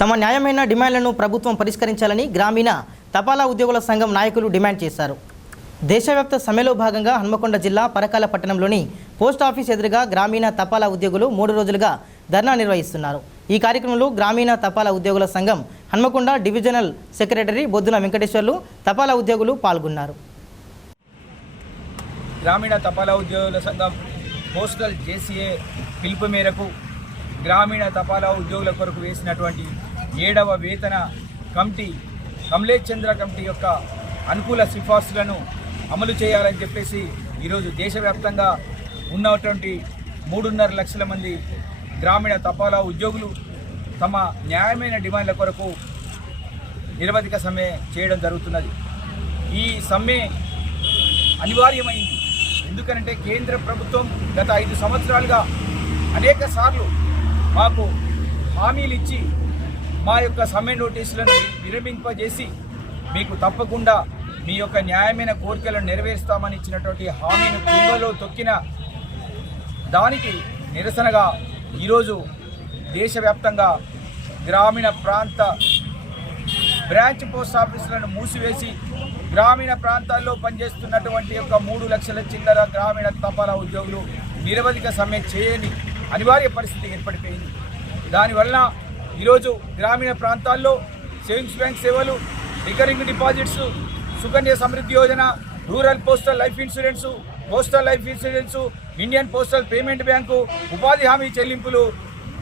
తమ న్యాయమైన డిమాండ్లను ప్రభుత్వం పరిష్కరించాలని గ్రామీణ తపాలా ఉద్యోగుల సంఘం నాయకులు డిమాండ్ చేశారు. దేశవ్యాప్త సమ్మెలో భాగంగా హన్మకొండ జిల్లా పరకాల పట్టణంలోని పోస్ట్ ఆఫీస్ ఎదురుగా గ్రామీణ తపాలా ఉద్యోగులు 3 రోజులుగా ధర్నా నిర్వహిస్తున్నారు. ఈ కార్యక్రమంలో గ్రామీణ తపాలా ఉద్యోగుల సంఘం హన్మకొండ డివిజనల్ సెక్రటరీ బొద్దున వెంకటేశ్వర్లు, తపాలా ఉద్యోగులు పాల్గొన్నారు. గ్రామీణ తపాలా ఉద్యోగుల సంఘం పోస్టల్ జేసీఏ పిలుపు మేరకు గ్రామీణ తపాలా ఉద్యోగుల కొరకు వేసినటువంటి 7వ వేతన కమిటీ కమలేష్ చంద్ర కమిటీ యొక్క అనుకూల సిఫార్సులను అమలు చేయాలని చెప్పేసి ఈరోజు దేశవ్యాప్తంగా ఉన్నటువంటి 3.5 లక్షల మంది గ్రామీణ తపాలా ఉద్యోగులు తమ న్యాయమైన డిమాండ్ల కొరకు నిరవధిక సమ్మె చేయడం జరుగుతున్నది. ఈ సమ్మె అనివార్యమైంది. ఎందుకంటే కేంద్ర ప్రభుత్వం గత 5 సంవత్సరాలుగా అనేక సార్లు మాకు హామీలు ఇచ్చి మా యొక్క సమ్మె నోటీసులను విరమింపజేసి మీకు తప్పకుండా మీ యొక్క న్యాయమైన కోరికలను నెరవేరుస్తామని ఇచ్చినటువంటి హామీని కుంగలో తొక్కిన దానికి నిరసనగా ఈరోజు దేశవ్యాప్తంగా గ్రామీణ ప్రాంత బ్రాంచ్ పోస్ట్ ఆఫీసులను మూసివేసి గ్రామీణ ప్రాంతాల్లో పనిచేస్తున్నటువంటి యొక్క 3 లక్షల చిల్లర గ్రామీణ తపాలా ఉద్యోగులు నిరవధిక సమ్మె చేయని అనివార్య పరిస్థితి ఏర్పడిపోయింది. దానివల్ల ఈరోజు గ్రామీణ ప్రాంతాల్లో సేవింగ్స్ బ్యాంక్ సేవలు, recurring deposits, Sukanya Samriddhi Yojana, rural postal life insurance, postal life insurance, Indian postal payment bank, ఉపాధి హామీ చెల్లింపులు,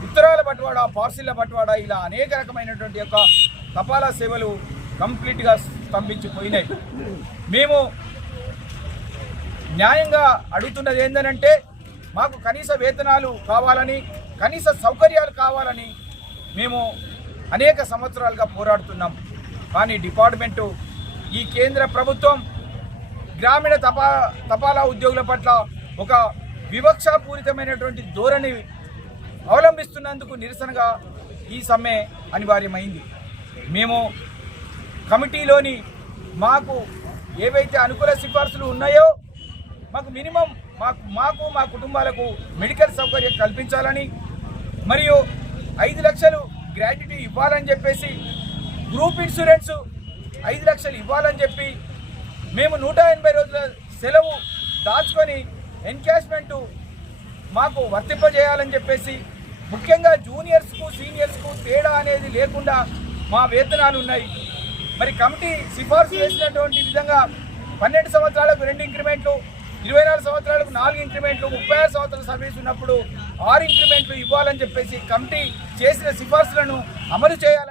ఉత్తరాల బట్వాడా, పార్సిళ్ల బట్వాడా, ఇలా అనేక రకమైనటువంటి యొక్క తపాలా సేవలు కంప్లీట్గా స్తంభించిపోయినాయి. మేము న్యాయంగా అడుగుతున్నది ఏంటంటే మాకు కనీస వేతనాలు కావాలని, కనీస సౌకర్యాలు కావాలని మేము అనేక సంవత్సరాలుగా పోరాడుతున్నాం. కానీ డిపార్ట్మెంటు, ఈ కేంద్ర ప్రభుత్వం గ్రామీణ తపాలా ఉద్యోగుల పట్ల ఒక వివక్షాపూరితమైనటువంటి ధోరణి అవలంబిస్తున్నందుకు నిరసనగా ఈ సమ్మె అనివార్యమైంది. మేము కమిటీలోని మాకు ఏవైతే అనుకూల సిఫార్సులు ఉన్నాయో మాకు మినిమం మాకు మా కుటుంబాలకు మెడికల్ సౌకర్యం కల్పించాలని, మరియు 5 లక్షలు గ్రాట్యుటీ ఇవ్వాలని చెప్పేసి, గ్రూప్ ఇన్సూరెన్స్ 5 లక్షలు ఇవ్వాలని చెప్పి, మేము 180 రోజుల సెలవు దాచుకొని ఎన్కాష్మెంటు మాకు వర్తింపజేయాలని చెప్పేసి, ముఖ్యంగా జూనియర్స్కు సీనియర్స్కు తేడా అనేది లేకుండా మా వేతనాలు ఉన్నాయి. మరి కమిటీ సిఫార్సు చేసినటువంటి విధంగా 12 సంవత్సరాలకు 2 ఇంక్రిమెంట్లు, 24 సంవత్సరాలకు 4 ఇంక్రిమెంట్లు, 36 సంవత్సరాల సర్వీస్ ఉన్నప్పుడు 6 ఇంక్రిమెంట్లు ఇవ్వాలని చెప్పేసి కమిటీ చేసిన సిఫార్సులను అమలు చేయాలని